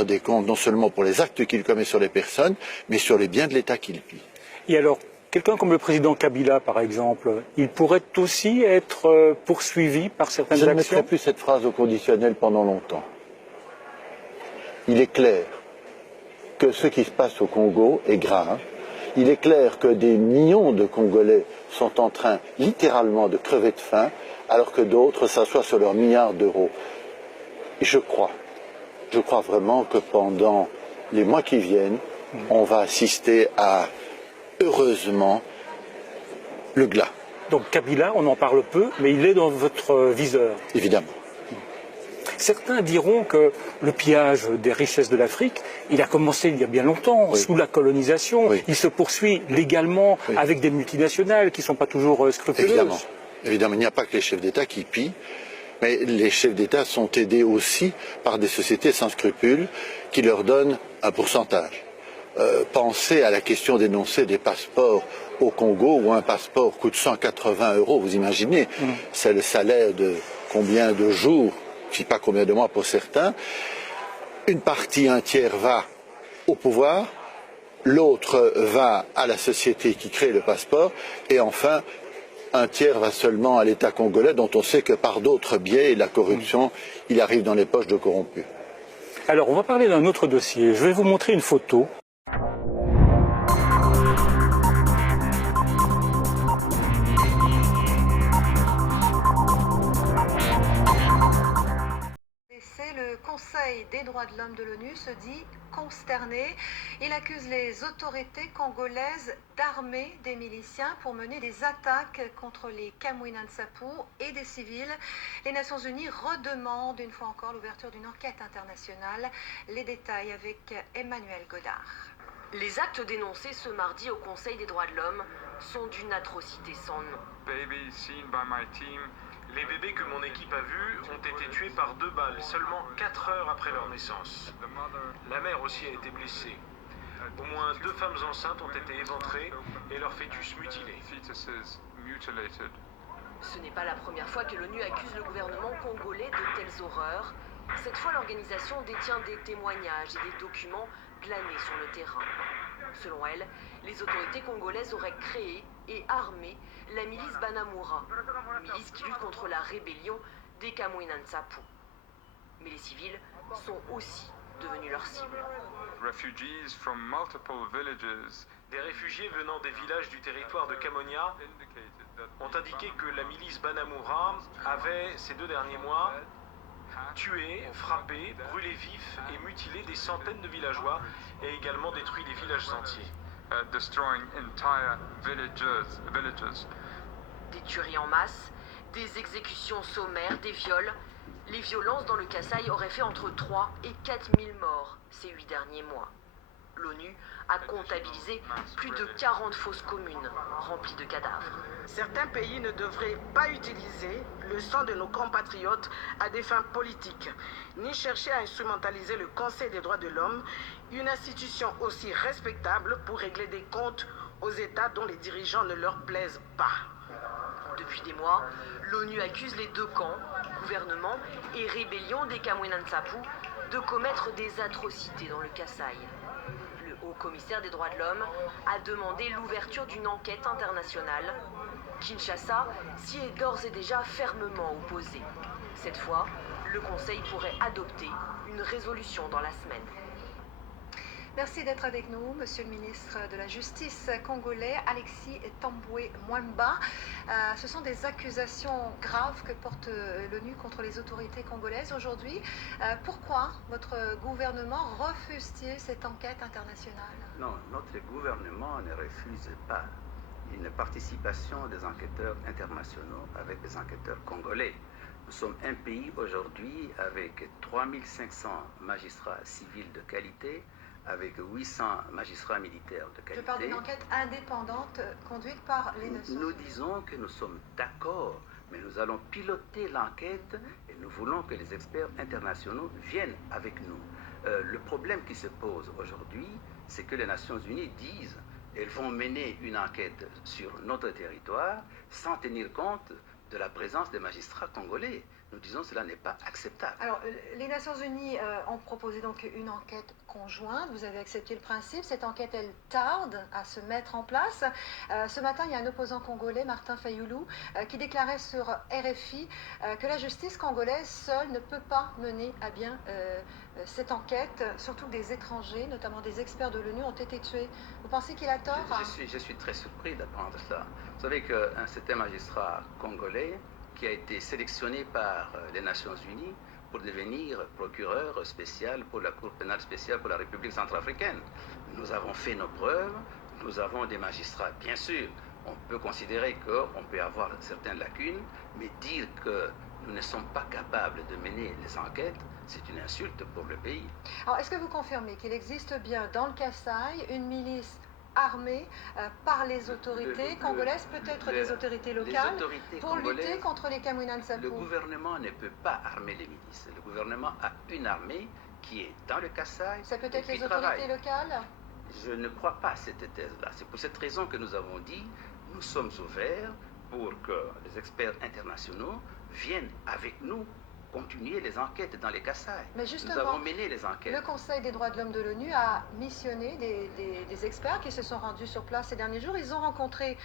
rendre des comptes non seulement pour les actes qu'il commet sur les personnes, mais sur les biens de l'État qu'il pille. Et alors, quelqu'un comme le président Kabila, par exemple, il pourrait aussi être poursuivi par certaines actions? Je ne actions? mettrai plus cette phrase au conditionnel pendant longtemps. Il est clair que ce qui se passe au Congo est grave. Il est clair que des millions de Congolais sont en train littéralement de crever de faim, alors que d'autres s'assoient sur leurs milliards d'euros. Et je crois vraiment que pendant les mois qui viennent, on va assister à, heureusement, le glas. Donc Kabila, on en parle peu, mais il est dans votre viseur. Évidemment. Certains diront que le pillage des richesses de l'Afrique, il a commencé il y a bien longtemps, Oui. sous la colonisation. Oui. Il se poursuit légalement Oui. avec des multinationales qui ne sont pas toujours scrupuleuses. Évidemment. Évidemment, il n'y a pas que les chefs d'État qui pillent, mais les chefs d'État sont aidés aussi par des sociétés sans scrupules qui leur donnent un pourcentage. Pensez à la question d'énoncer des passeports au Congo où un passeport coûte 180 €, vous imaginez, c'est le salaire de combien de jours, je ne sais pas combien de mois pour certains. Une partie, un tiers va au pouvoir, l'autre va à la société qui crée le passeport, et enfin, un tiers va seulement à l'État congolais, dont on sait que par d'autres biais et la corruption, il arrive dans les poches de corrompus. Alors, on va parler d'un autre dossier. Je vais vous montrer une photo. Le Conseil des droits de l'homme de l'ONU se dit consterné. Il accuse les autorités congolaises d'armer des miliciens pour mener des attaques contre les Kamwina Nsapu et des civils. Les Nations Unies redemandent une fois encore l'ouverture d'une enquête internationale. Les détails avec Emmanuel Godard. Les actes dénoncés ce mardi au Conseil des droits de l'homme sont d'une atrocité sans nom. Les bébés que mon équipe a vus ont été tués par 2 balles seulement 4 heures après leur naissance. La mère aussi a été blessée. Au moins 2 femmes enceintes ont été éventrées et leurs fœtus mutilés. Ce n'est pas la première fois que l'ONU accuse le gouvernement congolais de telles horreurs. Cette fois, l'organisation détient des témoignages et des documents glanés sur le terrain. Selon elle, les autorités congolaises auraient créé et armé la milice Banamura, milice qui lutte contre la rébellion des Kamwina Nsapu. Mais les civils sont aussi devenus leur cible. Des réfugiés venant des villages du territoire de Kamonia ont indiqué que la milice Banamura avait, ces 2 derniers mois, tué, frappé, brûlé vif et mutilé des centaines de villageois et également détruit des villages entiers. Des tueries en masse, des exécutions sommaires, des viols. Les violences dans le Kasaï auraient fait entre 3 et 4 000 morts ces 8 derniers mois. L'ONU a comptabilisé plus de 40 fosses communes remplies de cadavres. Certains pays ne devraient pas utiliser le sang de nos compatriotes à des fins politiques, ni chercher à instrumentaliser le Conseil des droits de l'homme, une institution aussi respectable pour régler des comptes aux États dont les dirigeants ne leur plaisent pas. Depuis des mois, l'ONU accuse les 2 camps, gouvernement et rébellion des Kamwina Nsapu, de commettre des atrocités dans le Kasaï. Le haut-commissaire des droits de l'homme a demandé l'ouverture d'une enquête internationale. Kinshasa s'y est d'ores et déjà fermement opposé. Cette fois, le Conseil pourrait adopter une résolution dans la semaine. Merci d'être avec nous, Monsieur le ministre de la Justice congolais, Alexis Tambwe Mwamba. Ce sont des accusations graves que porte l'ONU contre les autorités congolaises aujourd'hui. Pourquoi votre gouvernement refuse-t-il cette enquête internationale? Non, notre gouvernement ne refuse pas une participation des enquêteurs internationaux avec des enquêteurs congolais. Nous sommes un pays aujourd'hui avec 3500 magistrats civils de qualité, avec 800 magistrats militaires de qualité. Je parle d'une enquête indépendante conduite par les Nations Unies. Nous disons que nous sommes d'accord, mais nous allons piloter l'enquête et nous voulons que les experts internationaux viennent avec nous. Le problème qui se pose aujourd'hui, c'est que les Nations Unies disent qu'elles vont mener une enquête sur notre territoire sans tenir compte de la présence des magistrats congolais. nous disons que cela n'est pas acceptable. Alors, les Nations Unies ont proposé donc une enquête conjointe. Vous avez accepté le principe. Cette enquête, elle tarde à se mettre en place. Ce matin, il y a un opposant congolais, Martin Fayoulou, qui déclarait sur RFI que la justice congolaise seule ne peut pas mener à bien cette enquête, surtout que des étrangers, notamment des experts de l'ONU, ont été tués. Vous pensez qu'il a tort? Je suis très surpris d'apprendre cela. Vous savez qu'un certain magistrat congolais qui a été sélectionné par les Nations Unies pour devenir procureur spécial pour la Cour pénale spéciale pour la République centrafricaine. Nous avons fait nos preuves, nous avons des magistrats, bien sûr. On peut considérer qu'on peut avoir certaines lacunes, mais dire que nous ne sommes pas capables de mener les enquêtes, c'est une insulte pour le pays. Alors, est-ce que vous confirmez qu'il existe bien dans le Kasaï une milice armée par les autorités congolaises, peut-être des autorités locales, pour lutter contre les Kamwina Nsapu? Le gouvernement ne peut pas armer les milices. Le gouvernement a une armée qui est dans le Kasaï. Ça peut être les autorités locales? Je ne crois pas à cette thèse-là. C'est pour cette raison que nous avons dit, nous sommes ouverts pour que les experts internationaux viennent avec nous continuer les enquêtes dans les Kasaï. Mais justement, nous avons mené les enquêtes. Le Conseil des droits de l'homme de l'ONU a missionné des experts qui se sont rendus sur place ces derniers jours. Ils ont rencontré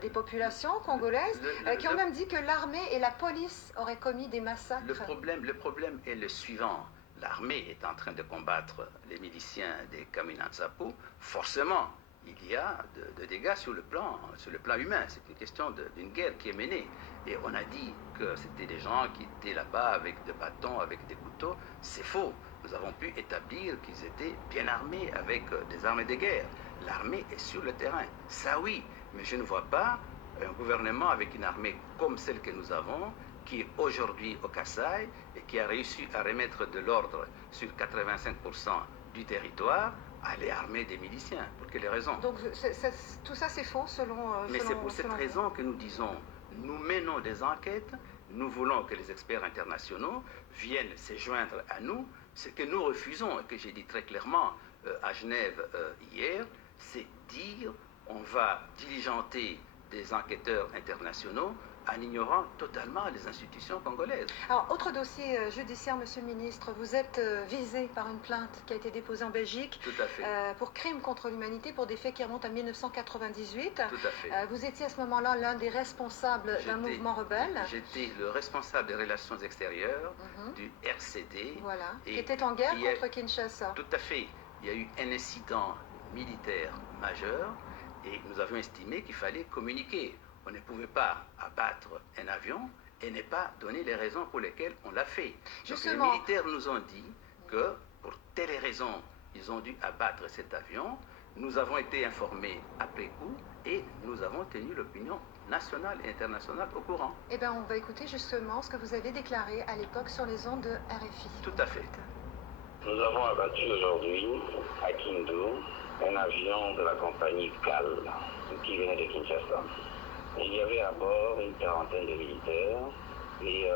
des populations congolaises qui ont même dit que l'armée et la police auraient commis des massacres. Le problème est le suivant. L'armée est en train de combattre les miliciens des Kamwina Nsapu. Forcément, il y a de dégâts sur le plan humain. C'est une question d'une guerre qui est menée. Et on a dit que c'était des gens qui étaient là-bas avec des bâtons, avec des couteaux. C'est faux. Nous avons pu établir qu'ils étaient bien armés avec des armes de guerre. L'armée est sur le terrain. Ça oui, mais je ne vois pas un gouvernement avec une armée comme celle que nous avons, qui est aujourd'hui au Kasaï et qui a réussi à remettre de l'ordre sur 85% du territoire, aller armer des miliciens. Pour quelles raisons? Donc tout ça c'est faux selon... Mais c'est pour cette raison que nous disons, nous menons des enquêtes, nous voulons que les experts internationaux viennent se joindre à nous. Ce que nous refusons, et que j'ai dit très clairement à Genève hier, c'est dire on va diligenter des enquêteurs internationaux en ignorant totalement les institutions congolaises. Alors, autre dossier judiciaire, Monsieur le Ministre, vous êtes visé par une plainte qui a été déposée en Belgique. Tout à fait. Pour crime contre l'humanité, pour des faits qui remontent à 1998. Tout à fait. Vous étiez à ce moment-là l'un des responsables d'un mouvement rebelle. J'étais le responsable des relations extérieures du RCD. Voilà, qui était en guerre contre Kinshasa. Tout à fait. Il y a eu un incident militaire majeur et nous avions estimé qu'il fallait communiquer. On ne pouvait pas abattre un avion et ne pas donner les raisons pour lesquelles on l'a fait. Donc les militaires nous ont dit que pour telles raisons, ils ont dû abattre cet avion. Nous avons été informés après coup et nous avons tenu l'opinion nationale et internationale au courant. Eh bien, on va écouter justement ce que vous avez déclaré à l'époque sur les ondes de RFI. Tout à fait. Nous avons abattu aujourd'hui à Kindu un avion de la compagnie CAL qui venait de Kinshasa. Il y avait à bord une quarantaine de militaires et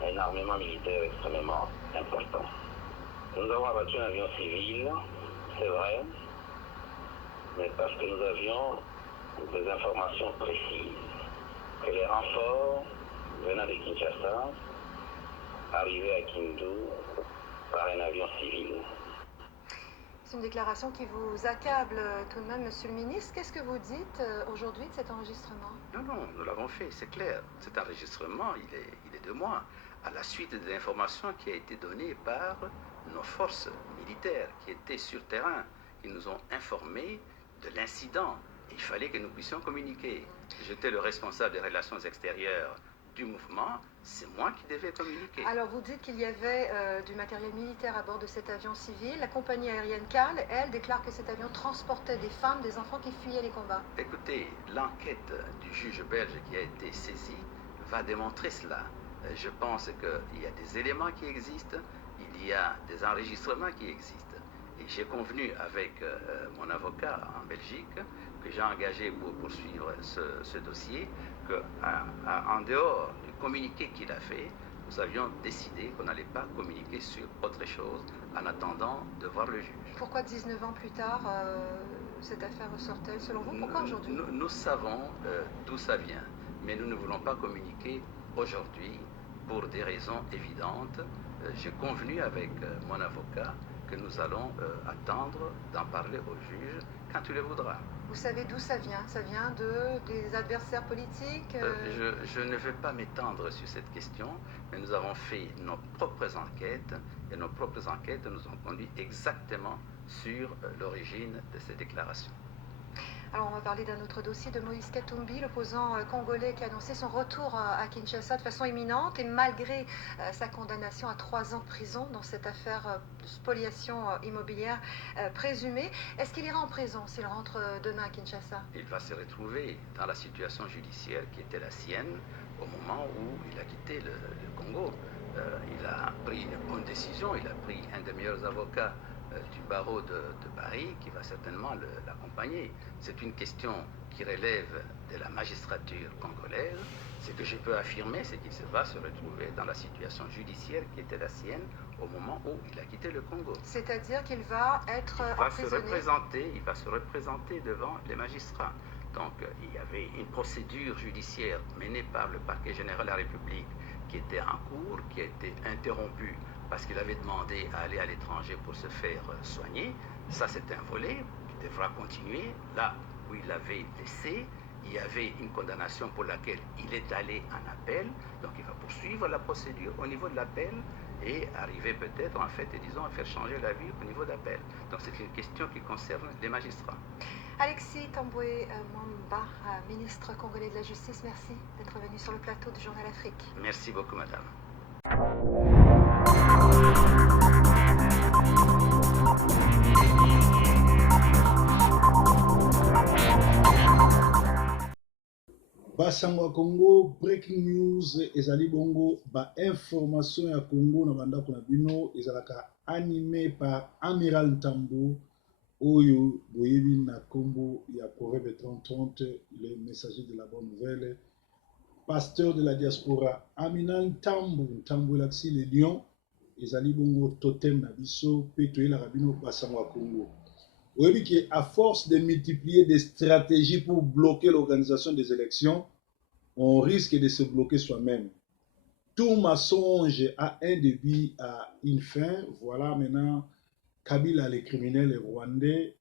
un armement militaire extrêmement important. Nous avons abattu un avion civil, c'est vrai, mais parce que nous avions des informations précises que les renforts venant de Kinshasa arrivaient à Kindu par un avion civil. C'est une déclaration qui vous accable tout de même, Monsieur le Ministre. Qu'est-ce que vous dites aujourd'hui de cet enregistrement? Non, nous l'avons fait, c'est clair. Cet enregistrement, il est de moi, à la suite des informations qui ont été données par nos forces militaires qui étaient sur terrain, qui nous ont informés de l'incident. Il fallait que nous puissions communiquer. J'étais le responsable des relations extérieures du mouvement, c'est moi qui devais communiquer. Alors vous dites qu'il y avait du matériel militaire à bord de cet avion civil. La compagnie aérienne CAL, elle, déclare que cet avion transportait des femmes, des enfants qui fuyaient les combats. Écoutez, l'enquête du juge belge qui a été saisi va démontrer cela. Je pense qu'il y a des éléments qui existent, il y a des enregistrements qui existent. Et j'ai convenu avec mon avocat en Belgique, que j'ai engagé pour poursuivre ce dossier, qu'en dehors du communiqué qu'il a fait, nous avions décidé qu'on n'allait pas communiquer sur autre chose en attendant de voir le juge. Pourquoi 19 ans plus tard, cette affaire ressort-elle selon vous? Pourquoi aujourd'hui? Nous savons d'où ça vient, mais nous ne voulons pas communiquer aujourd'hui, pour des raisons évidentes, j'ai convenu avec mon avocat que nous allons attendre d'en parler au juge quand il le voudra. Vous savez d'où ça vient? Ça vient des adversaires politiques? Je ne vais pas m'étendre sur cette question, mais nous avons fait nos propres enquêtes et nos propres enquêtes nous ont conduit exactement sur l'origine de ces déclarations. Alors on va parler d'un autre dossier de Moïse Katumbi, l'opposant congolais qui a annoncé son retour à Kinshasa de façon imminente et malgré sa condamnation à 3 ans de prison dans cette affaire de spoliation immobilière présumée. Est-ce qu'il ira en prison s'il rentre demain à Kinshasa? Il va se retrouver dans la situation judiciaire qui était la sienne au moment où il a quitté le Congo. Il a pris une bonne décision, il a pris un des meilleurs avocats du barreau de Paris qui va certainement l'accompagner. C'est une question qui relève de la magistrature congolaise. Ce que je peux affirmer, c'est qu'il va se retrouver dans la situation judiciaire qui était la sienne au moment où il a quitté le Congo. C'est-à-dire qu'il va être emprisonné. Il va se représenter devant les magistrats. Donc il y avait une procédure judiciaire menée par le parquet général de la République qui était en cours, qui a été interrompue parce qu'il avait demandé à aller à l'étranger pour se faire soigner. Ça, c'est un volet qui devra continuer. Là où il avait laissé, il y avait une condamnation pour laquelle il est allé en appel. Donc, il va poursuivre la procédure au niveau de l'appel et arriver peut-être, en fait, disons, à faire changer la vie au niveau d'appel. Donc, c'est une question qui concerne les magistrats. Alexis Tamboué Mwamba, ministre congolais de la Justice, merci d'être venu sur le plateau du Journal Afrique. Merci beaucoup, madame. Basango ya Congo, breaking news ezali bongo ba information ya Congo na bandako na bino ezalaka animé par Amiral Ntambo oyo boyebi na kombo ya Proverbe 30-30, le messager de la bonne nouvelle, pasteur de la diaspora. Amiral Ntambo elakisi le lion ezali bongo totem na biso pe toyelaka bino basango ya Congo. Oyebi que à force de multiplier des stratégies pour bloquer l'organisation des élections, on risque de se bloquer soi-même. Tout mensonge a un début, à une fin. Voilà maintenant, Kabila, le criminel rwandais,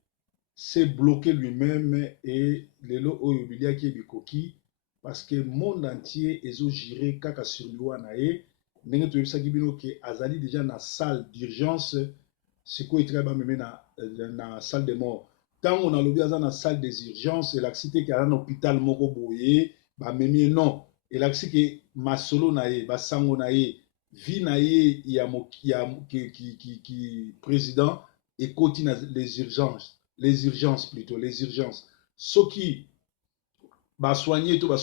s'est bloqué lui-même et le lot oyobilia qui est bikoki parce que le monde entier est géré kaka sur l'ouanae. N'est-ce pas ça qui bino que azali déjà dans la salle d'urgence. C'est quoi il travaille même dans la salle de mort. Tant on a lobby dans la salle des urgences, et l'accident qui a un hôpital moko boye, bah même non. Et l'accident qui masolo nae, bah sango nae, vi nae, il y a qui président et continue les urgences plutôt, les urgences. Ce qui va soigner tout,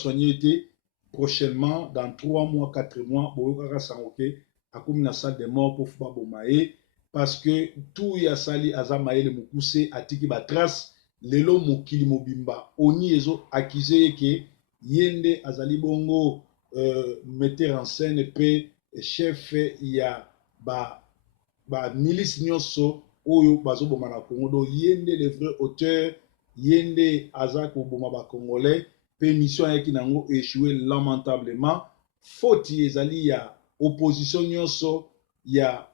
prochainement, dans 3 mois, 4 mois, boyokaka sangoke, à comme une salle de mort pour faire bomae. Parce que tout y a sali azamaye le mukuse atiki ba trace lelo mokili mobimba oni ezo accusé que yende azali bongo metteur en scène pe chef ya ba milice nyonso oyo bazo boma na Congo do yende le vrai auteur yende azako boma ba congolais pe mission yaki nango échoué lamentablement faute ezali ya opposition nyonso ya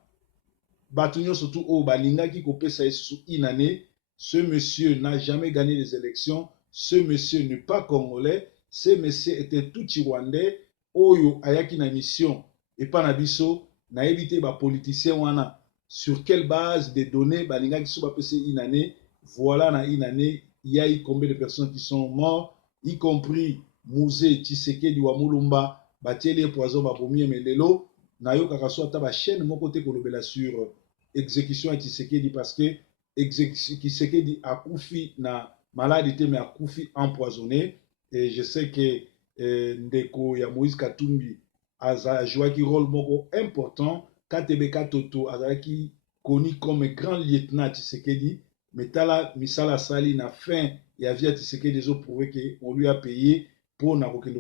Batunyo surtout au Balinga qui kopesa sous une année, ce monsieur n'a jamais gagné les élections, ce monsieur n'est pas congolais, ce monsieur était tout rwandais, oyo ayaki na mission et pas na biso, na évité ba politicien wana sur quelle base de données Balinga qui sous bapesa une année, voilà na une année, il y a eu combien de personnes qui sont mortes, y compris Mouzé Tshisekedi wa Mulumba, batieli poison ba bomi melelo, na yo kakaso ata ba chaîne mon côté kolobela sur exécution à Tshisekedi parce que Tshisekedi a koufi na maladie mais a koufi empoisonné et je sais que ndeko ya Moïse Katumbi a joué un rôle moko important Katebeka Toto azaki connu comme grand lieutenant Tshisekedi mais tala misala sali na fin ya via Tshisekedi ils ont prouvé que on lui a payé pour na kokende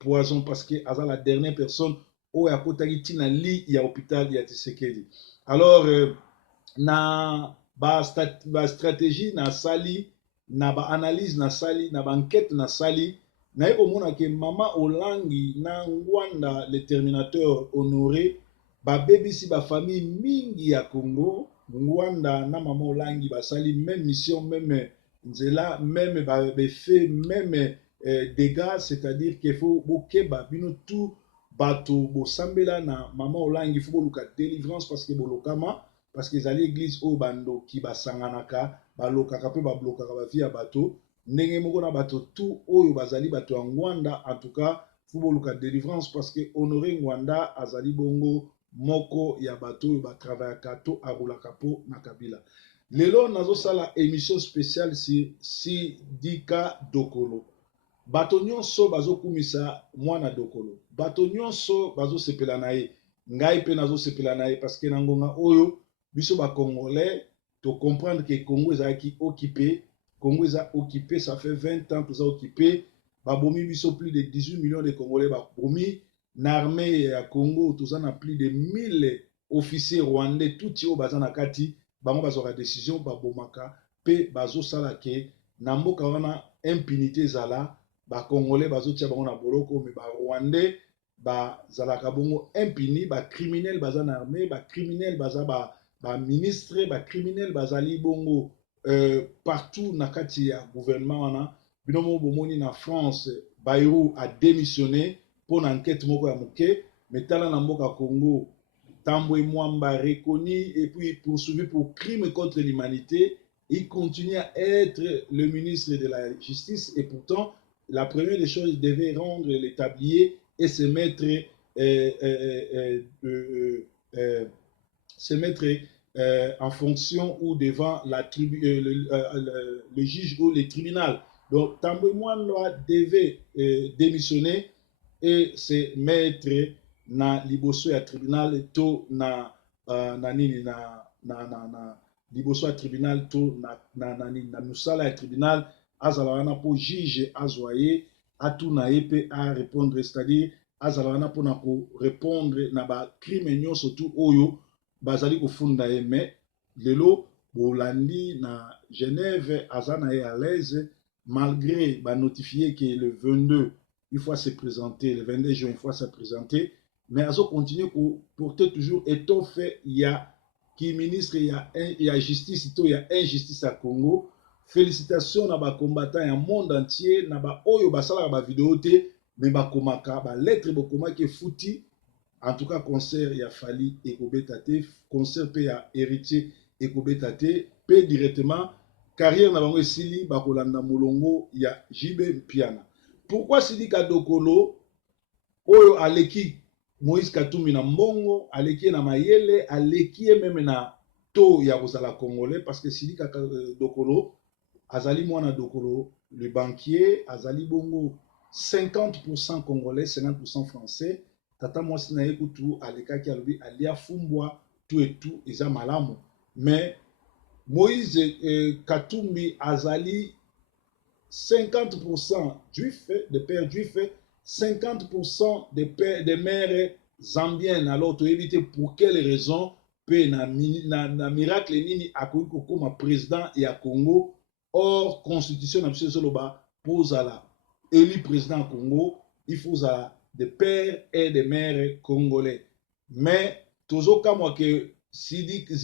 poison parce que aza la dernière personne où a kotaki tina li ya hôpital ya Tshisekedi. Alors, na ba stratégie na sali, na ba analyse na sali, na ba enquête na sali, naye komona ke mama Olangi na Ngwanda le Terminateur Honoré babebisi bafamille mingi ya Congo. Ngwanda na mama Olangi basali même mission, même nzela, même fait même dégâts, c'est-à-dire qu'il faut bokeba bino tout bato bosambela na mama Olangi, faut boluka délivrance parce que bolokama, parce que ezali église o bando ki basanganaka balokaka pe bablokaka ba vie ya bato ndenge moko na bato tout oyo bazali bato ya Ngwanda. En tout cas faut boluka délivrance parce que Honoré Ngwanda azali bongo moko ya bato oyo batravaillaka to arulaka po na Kabila. Lelo nazosala émission spéciale si Dika Dokolo. Bato nyonso bazokumisa mwana Dokolo, bato nyonso bazosepela na ye, ngai pe nazosepela na ye parce que na ngonga oyo biso ba Congolais to comprendre que Congo ezalaki occupé, Congo eza occupé, ça fait 20 ans que ça occupé, babomi biso plus de 18 millions de Congolais babomi na armée ya Congo, toza na plus de 1000 officiers rwandais tout yo bazana kati, bango bazora décision babomaka pe bazosala ke na mboka wana impunité zala ba Congolais bazotia bango na boloko, mais ba Rwandais bazalaka bongo impuni, ba criminel bazana armée, ba criminel baza ba ministre, ba criminel bazali bongo partout na kati ya gouvernement wana. Binomo bomoni na France Bayrou a démissionné pour une enquête moko ya moke, mais tala na mboka Congo Tambwe Mwamba reconnu et puis poursuivi pour crime contre l'humanité. Il continue à être le ministre de la Justice et pourtant la première des choses, il devait rendre les tabliers et se mettre en fonction ou devant le juge ou le tribunal. Donc Tambwe Mwamba devait démissionner et se mettre na liboso ya tribunal to na nini na liboso ya tribunal to na musala ya tribunal azala wana po juge azwaye atuna yepe a répondre, c'est-à-dire azala wana po na ko répondre na ba crime nyonso tu oyo bazali kofunda ye. Mais lelo bolandi na Genève azana ye à l'aise malgré ba notifié que le 22 il faut se présenter, le 22 juin il faut se présenter, mais azo continue pour porter toujours étoffe. Il y a qui ministre, il y a justice, il y a injustice à Congo. Félicitations à ba combattants ya monde entier, na ba oyo basala ba vidéo te, mais ba komaka ba lettre bokoma ke fouti. En tout cas concert ya Fali ekobetate, concert pe ya héritier ekobetate, pe directement carrière na bango esili ba kolanda molongo ya Jibe Mpiana. Pourquoi Sidika Dokolo oyo aleki Moïse Katumbi na mbongo, aleki na mayele, aleki même na to ya kozala congolais, parce que Sidika Dokolo azali mwana Dokolo le banquier, azali bongo 50% congolais, 50% français. Tata mwasi na yekutu alekaki alobi alia fumbwa tout et tout eza malamu. Mais Moïse Katumbi azali 50% juifs, de pères juifs, 50% de mères zambiennes. Alors, tu évites pour quelle raison peut na miracle nini akoki comme président et à Congo. Or, constitution na biso soloba pose à la élu président Congo, il faut à des pères et des mères congolais. Mais toujours comme moi que Sidika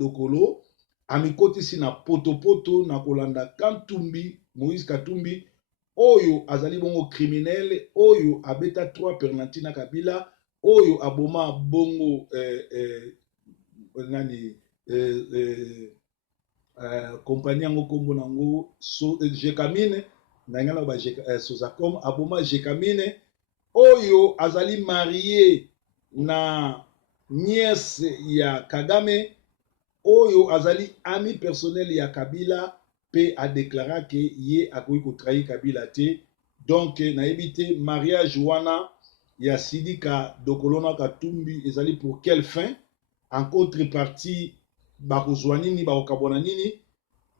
Dokolo amikoti si na potopoto na kolanda Katumbi, Moïse Katumbi oyo azali bongo criminel, oyo abeta 3 perlanti na Kabila, oyo aboma bongo compagnie yango kombo nango Jekamine na ngala ba Sozacom, aboma Jekamine oyo azali marié na nièce ya Kagame, oyo azali ami personnel ya Kabila pe a déclaré que ye akoki kotrahi Kabila te. Donc na ebité mariage wana ya Sidika Dokolo na Katumbi ezali pour quelle fin? En contrepartie bakozwa nini, bakokabona nini?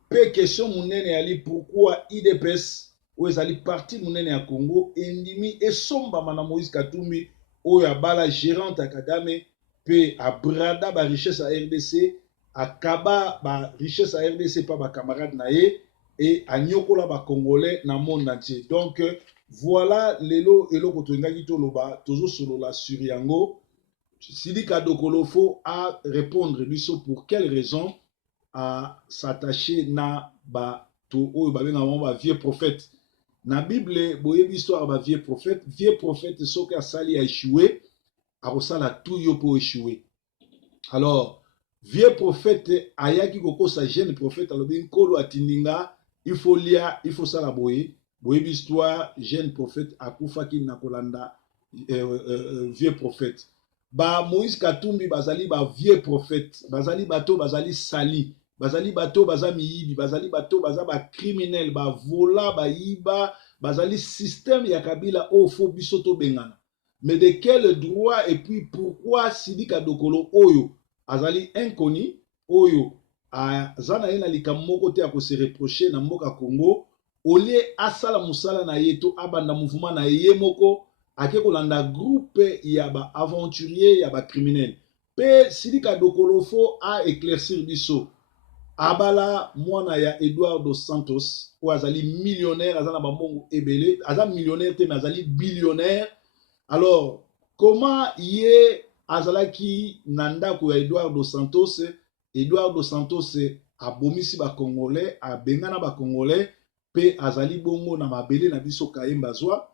Pe question munene ali pourquoi IDPS oyo ezali parti munene ya Congo endimi esombama na Moïse Katumbi oyo abala gérante ya Kagame pe abrada ba richesse à RDC, akaba ba richesse à RDC pa ba camarade na ye, et anyokola ba Congolais na monde entier. Donc voilà lelo eloko tongaki toloba tozo solola sur yango. Sidika Dokolofo a répondre biso pour quelle raison à s'attacher na ba to oyo ba benga ba vieux prophète. Na Bible boyebi histoire ba vieux prophète soki asali a échoué akosala tout yo po échouer. Alors vieux prophète ayaki kokosa jeune prophète alobi nkolo atindinga il faut lire, il faut sala boye histoire jeune prophète akufaki na kolanda vieux prophète. Ba Moïse Katumbi bazali ba vieux prophète, bazali bato bazali sali, bazali bato bazali miyibi, bazali bato bazali ba criminel, ba vola, ba yiba, bazali système ya Kabila au faux bisoto bengana. Mais de quel droit et puis pourquoi Sidika Dokolo oyo azali inconnu oyo azana yena likamoko te ako se reprocher na mboka Congo olie asala musala na yeto abanda mouvement na yemoko ake kolanda groupe ya ba aventurier ya ba criminel pe Sidika Dokolofo a éclaircir biso abala mwana ya Eduardo dos Santos ou azali millionnaire azana ba mbongo ebele azali millionnaire te mais azali billionnaire. Alors comment yé azalaki nanda ko ya Eduardo dos Santos abomisi ba Congolais abengana ba Congolais pe azali bongo na mabele na biso kayemba zwa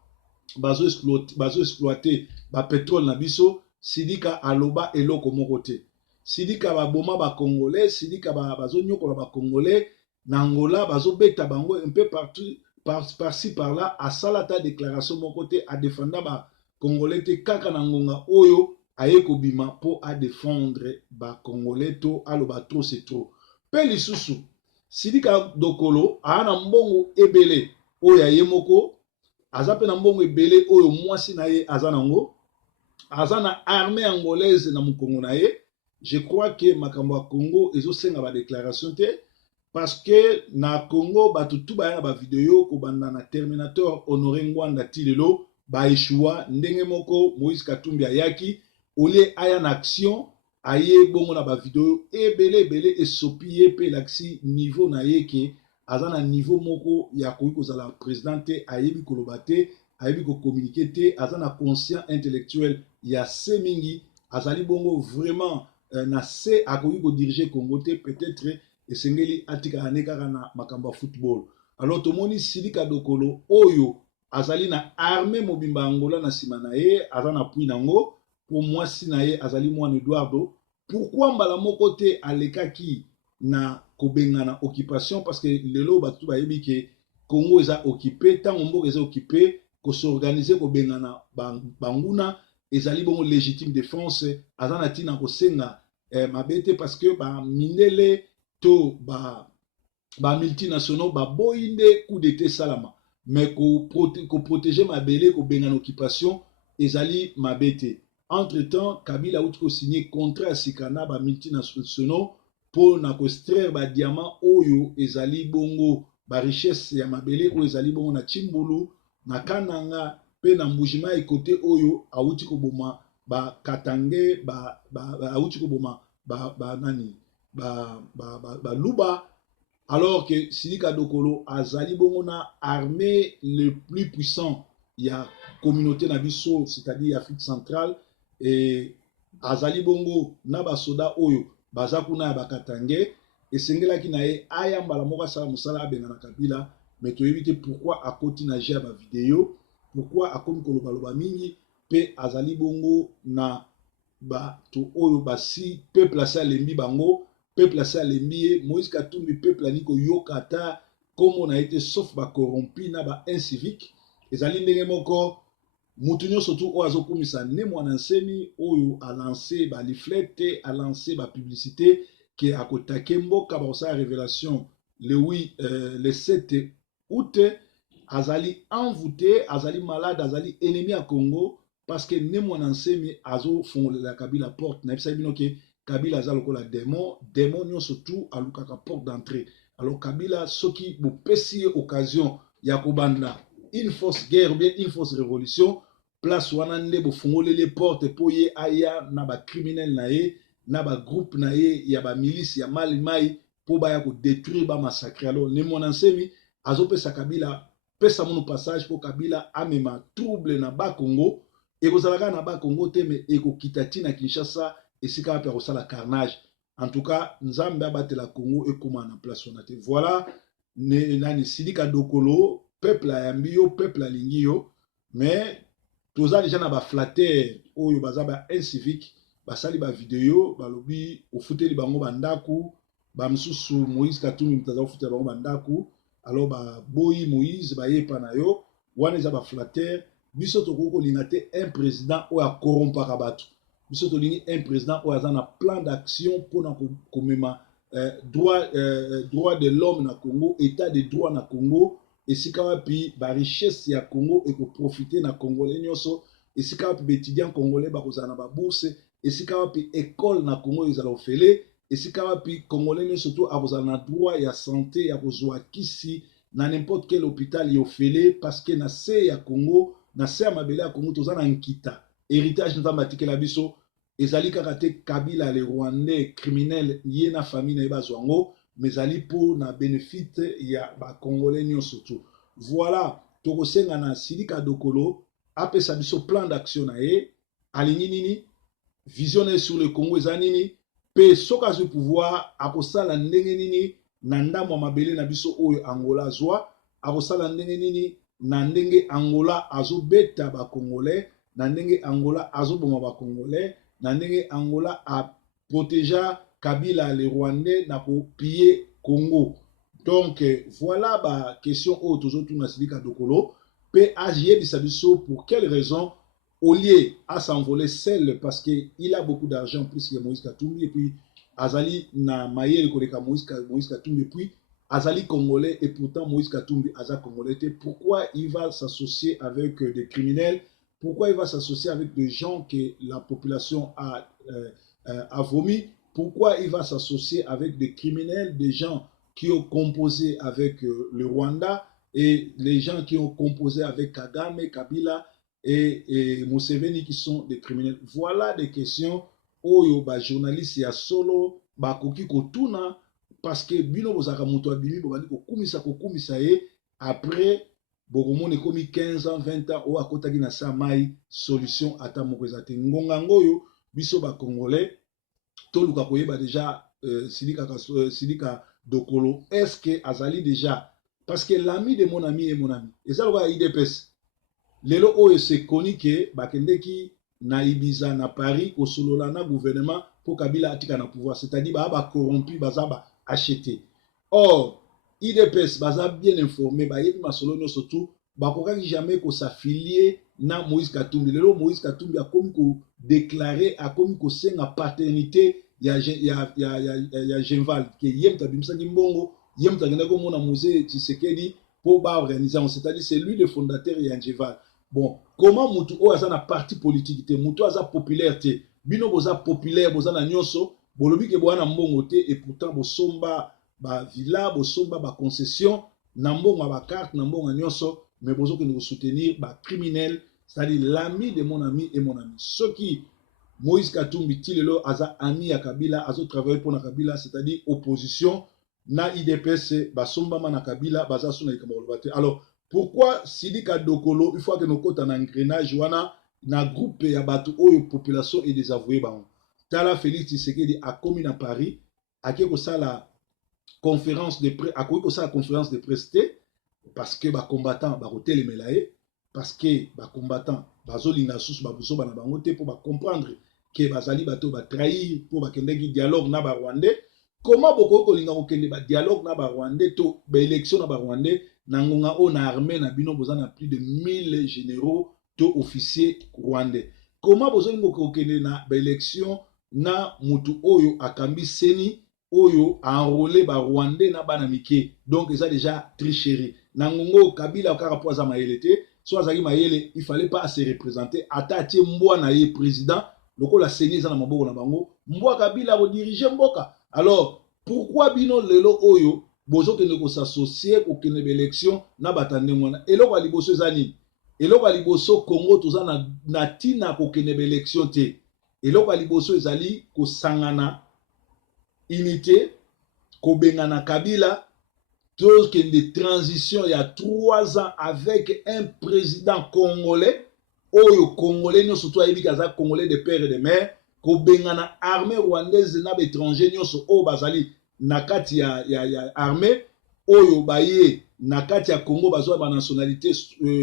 bazo exploiter ba pétrole na biso. Sidika aloba eloko moko te. Sidika ba boma ba Congolais, Sidika bazo nyokola ba Congolais na Angola bazo beta bango un peu partout par-ci par-là asalata déclaration moko te a défendre ba Congolais te kaka na ngonga oyo aye kobima po a défendre ba Congolais to aloba trop c'est trop. Pe lisusu Sidika Dokolo ana mbongo ebele oyo aye moko aza pe na mbongo ebele oyo mwasi na ye aza nango aza na armée angolaise na mukongo na ye. Je crois que makambo ya Congo ezosenga ba déclaration te parce que na Congo batutu baya ba video ko banda na Terminator Honoré Ngwanda tilelo ba échoua ndenge moko Moïse Katumbi ayaki olie aya na action aye bongo na ba video ebele esopie pe laksi niveau na yeke aza na niveau moko ya koyi kozala président te ayebi koloba te ayebi ko communiquer te aza na conscient intellectuel ya se mingi azali bongo vraiment na se akoyi ko diriger Congo te peut-être esengeli atika anekaka na makambo football. Alors tomoni Sidika Dokolo oyo azali na armée mobimba Angola na sima na ye aza na pui nango pour mwasi na ye azali mwana Eduardo. Pourquoi mbala moko te alekaki na kobengana occupation parce que lelo batu bayebi ke Congo eza occupé tango mboka eza occupé ko s'organiser kobengana banguna ezali bongo légitime défense azana tina ko senga mabete parce que ba mindele to ba multinationaux ba boinde coup d'état salama mais ko protéger mabele ko bengana occupation ezali mabete. Entre temps Kabila outi ko signer contrat sikana ba multinationaux pour na ko extraire ba diamant oyo ezali bongo ba richesse ya mabele oyo ezali bongo na Chimbulu na Kananga pe na Mbujima ekote oyo awuti ko boma ba Katange awuti ko boma ba Luba. Alors que Sidika Dokolo azali bongo na armée le plus puissant ya communauté na biso c'est-à-dire Afrique centrale et azali bongo na ba soda oyo baza kuna ya Bakatange esengelaki na ye aya mbala moko asala mosala abenga na Kabila mais toyebi te pourquoi akoti na jeu ba vidéo pourquoi akomi koloba mingi pe azali bongo na ba to oyo basi peuple asa lembi bango peuple asa lembi ye Moïse Katumbi peuple ani ko yokata comme on a été sauf ba corrompu na ba incivique ezali ndenge moko mutu nyonso tu oyo azokumisa ne mwana nseni oyo a lancé ba leaflet a lancé ba publicité qui akotake mboka ba sa révélation le 7 août azali envoûté azali malade azali ennemi à Congo parce que ne mwana nsemi azo fongolela Kabila porte na bisa bino ke Kabila azalo ko la démon nyonso tu alukaka porte d'entrée. Alors Kabila soki bo pesi occasion ya kobanda une fausse guerre ou bien une fausse révolution place wana nde bo fongolele porte po ye aya na ba criminel na ye na ba groupe na ye ya ba milice ya Mai Mai pour baya ko détruire ba massacrer. Alors ne mon ensemi azopesa Kabila pesa mon passage pour Kabila amema trouble na ba Congo et kozalaka na ba Congo te mais eko kitati na Kinshasa et sika pa kosala carnage. En tout cas nzambe abatela Congo et comment en place on a te. Voilà nani Sidika Dokolo peuple ayambi yo peuple alingi yo mais toza déjà na ba flatter oyo baza ba incivique basali ba vidéo balobi ofuteli bango bandaku ba msusu Moïse Katumbi mtaza ofutela bango bandaku alors ba boyi Moïse ba yepa na yo wana za ba flatter biso tokoko linate un président oyo a corrompaka bato biso to lingi un président oyo aza na plan d'action pour na komema droit de l'homme na Congo état de droit na Congo esika wapi ba richesse ya Congo et ko profiter na congolais nyonso esika wapi étudiant congolais ba kozana ba bourse esika wapi école na Congo ezala ofele esika wapi congolais nyonso to abozala na droit ya santé ya kozwa kisi na n'importe quel hôpital yo ofele parce que na se ya Congo na se ya mabele ya Congo tozana nkita héritage nzamba tikela biso ezali kaka te Kabila le Rwandais criminel ye na famille na bazwango mais ali pour na bénéfice ya ba congolais nyonso to. Voilà tokosenga na Sidika Dokolo apesa biso plan d'action na ye alingi nini visionner sur le Congo ezanini pe soka zu pouvoir akosala ndenge nini na ndamwa mabele na biso oyo Angola zwa akosala ndenge nini na ndenge Angola azobeta ba congolais na ndenge Angola azoboma ba congolais na ndenge Angola a protéger Kabila le Rwandais na ko piller Congo. Donc voilà ba question au toujours tout na Sidika Dokolo pe agier bisabiso pour quelle raison au lieu à s'envoler seul parce que il a beaucoup d'argent plus que Moïse Katumbi et puis Azali na mayele koleka Moïse Katumbi et puis Azali congolais et pourtant Moïse Katumbi Aza congolais. Pourquoi il va s'associer avec des criminels? Pourquoi il va s'associer avec des gens que la population a vomi? Pourquoi il va s'associer avec des criminels, des gens qui ont composé avec le Rwanda et les gens qui ont composé avec Kagame, Kabila et Museveni qui sont des criminels? Voilà des questions oyo ba journaliste ya solo ba koki kotuna parce que bino bozaka muto abimi bobandi kokumisa ye après bokomone komi 15 ans 20 ans o akotaki na sa mai solution ata moko ezate ngonga ngoyo biso ba congolais toluka koyeba déjà Sidika Dokolo est-ce que azali déjà parce que l'ami de mon ami est mon ami et ça le IDPS lelo oyo se koni ke bakendeki na Ibiza na Paris au solola na gouvernement pour Kabila atika na pouvoir c'est-à-dire ba corrompu bazaba acheté. Or IDPS baza bien informé ba yebi masolo no surtout ba kokaki jamais ko s'affilier na Moïse Katumbi. Lelo Moïse Katumbi a comme ko déclarer a comme ko senga paternité ya Genval que yem tabimsa mbongo yem tagenda ko mona musée Tshisekedi pour ba organiser c'est-à-dire c'est lui le fondateur ya Genval. Bon, comment mutu o aza na parti politique te mutu aza populaire te bino boza populaire boza na nyonso bolobi ke bwana mbongo te et pourtant bosomba ba villa bosomba ba concession na mbongo ba carte na mbongo nyonso mais bozo que nous soutenir ba criminel c'est-à-dire l'ami de mon ami et mon ami ceux qui Moïse Katumbi tilelo aza ami ya Kabila azo travailler pour na Kabila c'est-à-dire opposition na IDPS basomba na Kabila baza suna ikamolobate. Alors pourquoi Sidika Dokolo il faut que nous compte en engrenage wana na groupe ya bato oyo population et désavoué bango tala Félix Tshisekedi a commis na Paris a ko sala conférence de presse a ko sala conférence de presse parce que ba combattant ba hôtel melaye parce que ba combattant bazolinga susu ba buso bana bango te pour ba comprendre que bazali bato ba trahir pour ba kendeki dialogue na ba Rwandais. Comment boko ko linga ko kende ba dialogue na ba Rwandais to ba élection na ba Rwandais na ngonga o na armée na bino bozana plus de 1000 généraux to officiers rwandais. Comment bozo lingo ko kende na ba élection na mutu oyo akambi seni oyo enrôler ba Rwandais na bana mike. Donc ça déjà tricherie. Na ngongo Kabila ka rapport za mayelete soit azaki mayele il fallait pas se représenter atati mbwa na ye président lokola seni za na maboko na bango mbwa Kabila bo diriger mboka. Alors pourquoi bino lelo oyo bozo kende ko s'associer ko kende élection na batande mwana eloko aliboso ezani eloko aliboso Congo toza na tina ko kende élection te eloko aliboso ezali ko sangana unité Kobengana Kabila, donc une transition il y a 3 ans avec un président congolais, oyo congolais nous surtout ayebi kaza congolais de père et de mère, kobengana armée rwandaise na étranger nyonso o bazali nakati ya armée oyo baye nakati ya Congo bazwa ba nationalité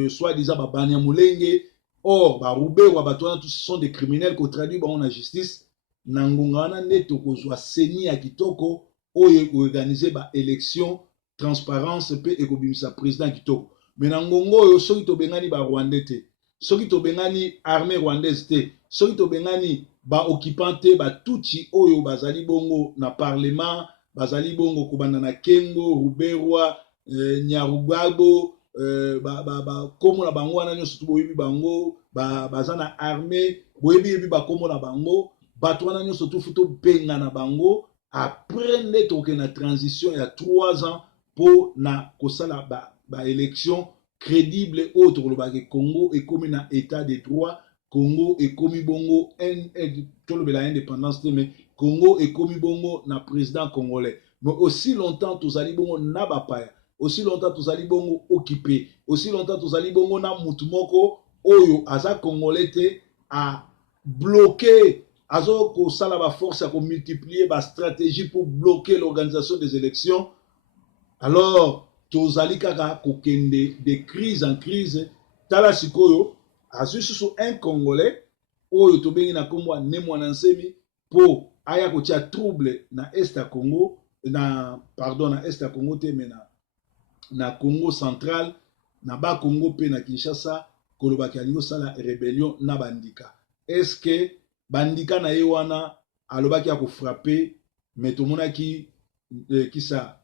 soi-disant ba Banyamulenge, or ba Ruberwa batwana tous sont des criminels ko traduit ba na justice na ngonga wana neto kozwa seni ya kitoko oyo organiser ba élection transparence pe ekobimisa président kitoko. Mais na ngongo oyo soki tobengani ba Rwandais te, soki tobengani armée rwandaise te, soki tobengani ba occupant te, ba tuti oyo bazali bongo na parlement, bazali bongo kobanda na Kengo, Ruberwa, Nyarugabo, komo na bango wana nyonso tu boyebi bango, baza na armée, boyebi ba komo na bango, bato wana nyonso tu futo benga na bango, après nde toke na transition ya 3 ans pour na kosala ba élection crédible autre le Congo et comme na état de droit, Congo et comme bongo la indépendance mais Congo et comme bongo na président congolais. Mais aussi longtemps tous ali bongo na bapaya, aussi longtemps tous ali bongo occupé, aussi longtemps tous ali bongo na mutumoko oyo aza congolais te a bloqué azo ko sala ba force à multiplier ba stratégie pour bloquer l'organisation des élections. Alors tozali kaka kokende de crise en crise tala sikoyo azu sur un congolais oyo tobengi na kombo ne mwana nsemi po aya kotia trouble na est à Congo na pardon na est à Congo te mais na Congo central na ba Congo pe na Kinshasa koloba kanyo sala rébellion na bandika. Est-ce que bandika na ye wana alobaki ya ko frapper mais tomona ki ça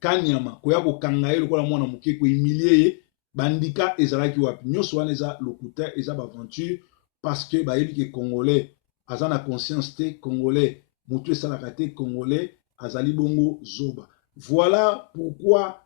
kanyama koya kokanga ye lokola mwana moke kohumilie ye bandika ezalaki wapi nyonso wana eza lokuta eza baventure parce que bayebi ke congolais aza na conscience te, congolais motu esalaka te, congolais azali bongo zoba. Voilà pourquoi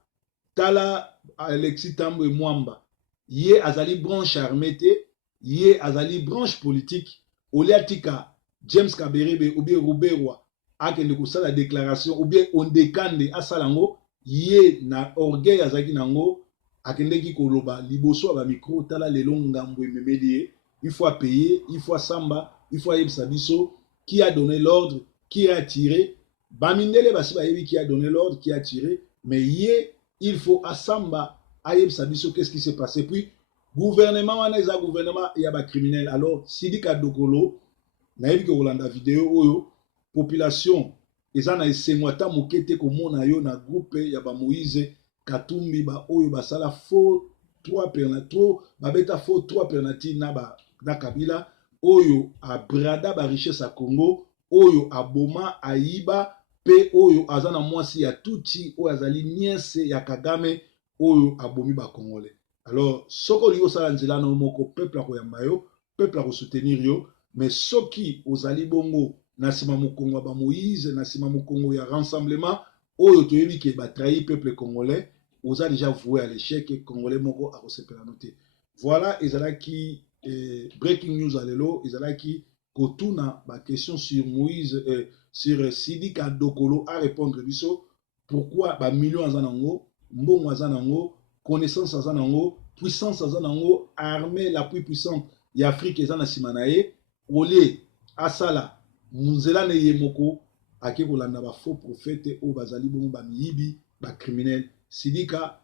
tala Alexis Tambwe Mwamba ye azali branche armée te, ye azali branche politique oliatika James Kaberebe ou bien Ruberwa akende kosala déclaration ou bien on décande asalango ye na orgueil azaki nango akendeki koloba liboso ba micro tala lelo ngambo ememeli il faut payer, il faut samba, il faut yebisa biso qui a donné l'ordre, qui a tiré bamindele basi ba yebi qui a donné l'ordre, qui a tiré mais ye il faut asamba ayebisa biso qu'est-ce qui s'est passé puis gouvernement wana eza gouvernement ya ba criminel. Alors Sidika Dokolo na yebi ke Rolanda vidéo oyo population eza na esengwata mokete komona yo na groupe ya ba Moïse Katumbi ba oyo basala faux 3 pernato babeta faux 3 pernati na Kabila oyo a brada ba richesse a Congo oyo aboma aiba pe oyo azana mwasi ya tuti oyo azali niese ya Kagame oyo abomi ba Congolais. Alors soko liyo sala nzela no moko peuple a koyamba yo, peuple a soutenir yo, mais soki ozali bongo na sima mokongo ba Moïse na sima mokongo ya rassemblement oyo toyebi ke ba trahi peuple congolais oza déjà voué à l'échec et congolais moko a kosepela noté. Voilà ezalaki breaking news alelo ezalaki kotuna ba question sur Moïse sur Sidika Dokolo à répondre biso pourquoi ba millions azanango mbongo azanango connaissance azanango puissance azanango armée la plus puissante ya Afrique ezana simanaye olé asala munzela ne yemoko ake kolanda ba faux prophète o bazali bongo ba miyibi ba criminel. Sidika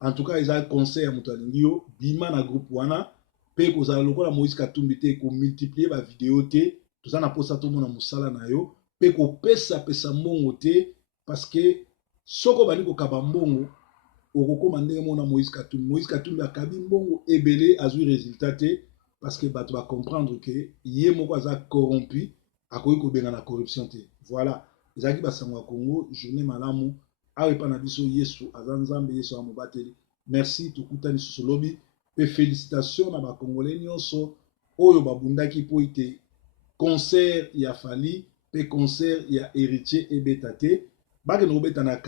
en tout cas ezali conseil ya moto alingi yo bima na groupe wana pe kozala lokola Moïse Katumbi te ko multiplier ba vidéo te toza na posa to mona musala na yo pe ko pesa mbongo te parce que soko bali ko kaba mbongo okokoma ndenge mona Moïse Katumbi akabi mbongo ebele azui résultat te parce que bato ba comprendre que ye moko aza corrompu akoki kobenga na corruption te. Voilà ezalaki basango ya Congo journée malamu awepa na biso Yesu aza nzambe Yesu amobateli. Merci tukutani susolobi pe félicitations na ba Congolais nyonso oyo babundaki po ite concert ya Fali pe concert ya héritier ebeta te baki no beta na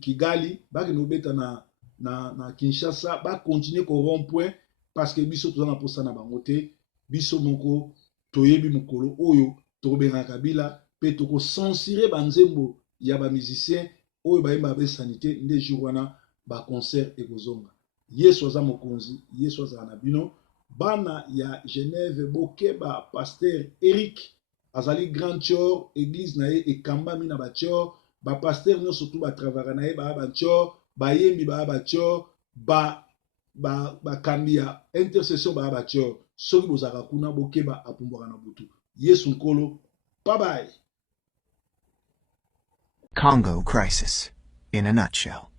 Kigali baki no beta na Kinshasa ba continuer ko rond-point parce que biso tozana posa na bango te biso moko toyebi mokolo oyo tokobenga Kabila pe tokocensurer banzembo ya bamusicien oyo bayemba besanite nde jour wana baconcert ekozonga. Yesu aza mokonzi, Yesu azala na bino. Bana ya Genève bokeba Pasteur Eric azali grand chor, église na ye ekambami na bachor, pasteur nyonso tu batravaka na ye baya bachor, bayembi baya bachor, bakambi ya intercession baya bachor. Soki bozaka kuna bokeba apumbwaka na butu. Yesu nkolo, bye bye. Congo crisis, in a nutshell.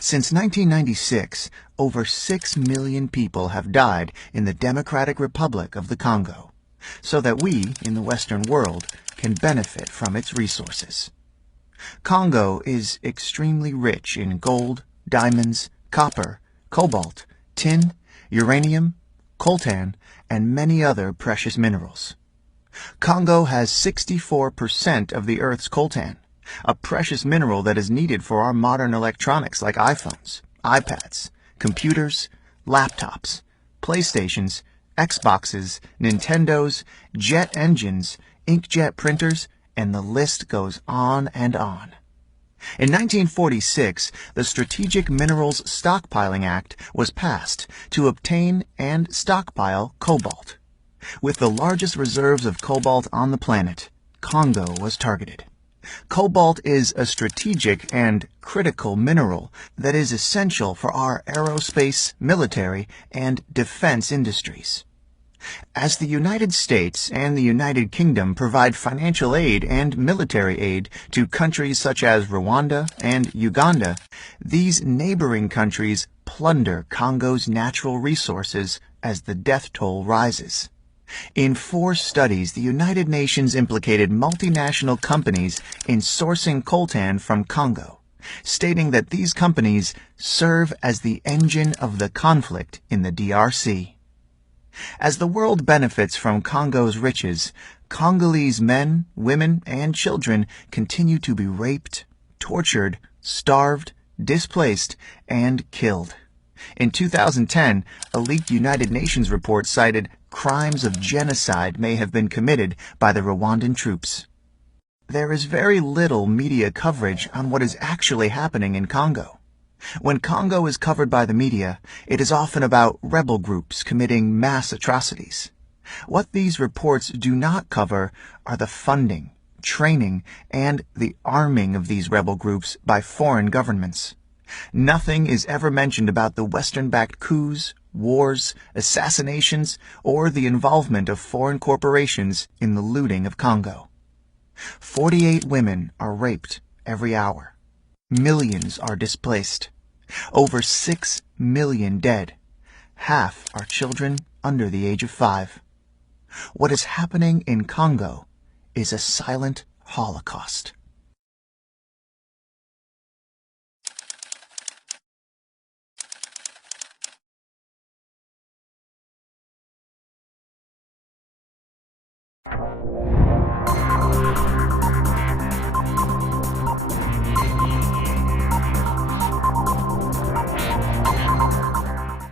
Since 1996, over 6 million people have died in the Democratic Republic of the Congo, so that we, in the Western world, can benefit from its resources. Congo is extremely rich in gold, diamonds, copper, cobalt, tin, uranium, coltan, and many other precious minerals. Congo has 64% of the Earth's coltan, a precious mineral that is needed for our modern electronics like iPhones, iPads, computers, laptops, PlayStations, Xboxes, Nintendos, jet engines, inkjet printers, and the list goes on and on. In 1946, the Strategic Minerals Stockpiling Act was passed to obtain and stockpile cobalt. With the largest reserves of cobalt on the planet, Congo was targeted. Cobalt is a strategic and critical mineral that is essential for our aerospace, military, and defense industries. As the United States and the United Kingdom provide financial aid and military aid to countries such as Rwanda and Uganda, these neighboring countries plunder Congo's natural resources as the death toll rises. In 4 studies, the United Nations implicated multinational companies in sourcing coltan from Congo, stating that these companies serve as the engine of the conflict in the DRC. As the world benefits from Congo's riches, Congolese men, women, and children continue to be raped, tortured, starved, displaced, and killed. In 2010, a leaked United Nations report cited crimes of genocide may have been committed by the Rwandan troops. There is very little media coverage on what is actually happening in Congo. When Congo is covered by the media, it is often about rebel groups committing mass atrocities. What these reports do not cover are the funding, training, and the arming of these rebel groups by foreign governments. Nothing is ever mentioned about the Western-backed coups, wars, assassinations, or the involvement of foreign corporations in the looting of Congo. 48 women are raped every hour. Millions are displaced. Over 6 million dead. Half are children under the age of 5. What is happening in Congo is a silent Holocaust.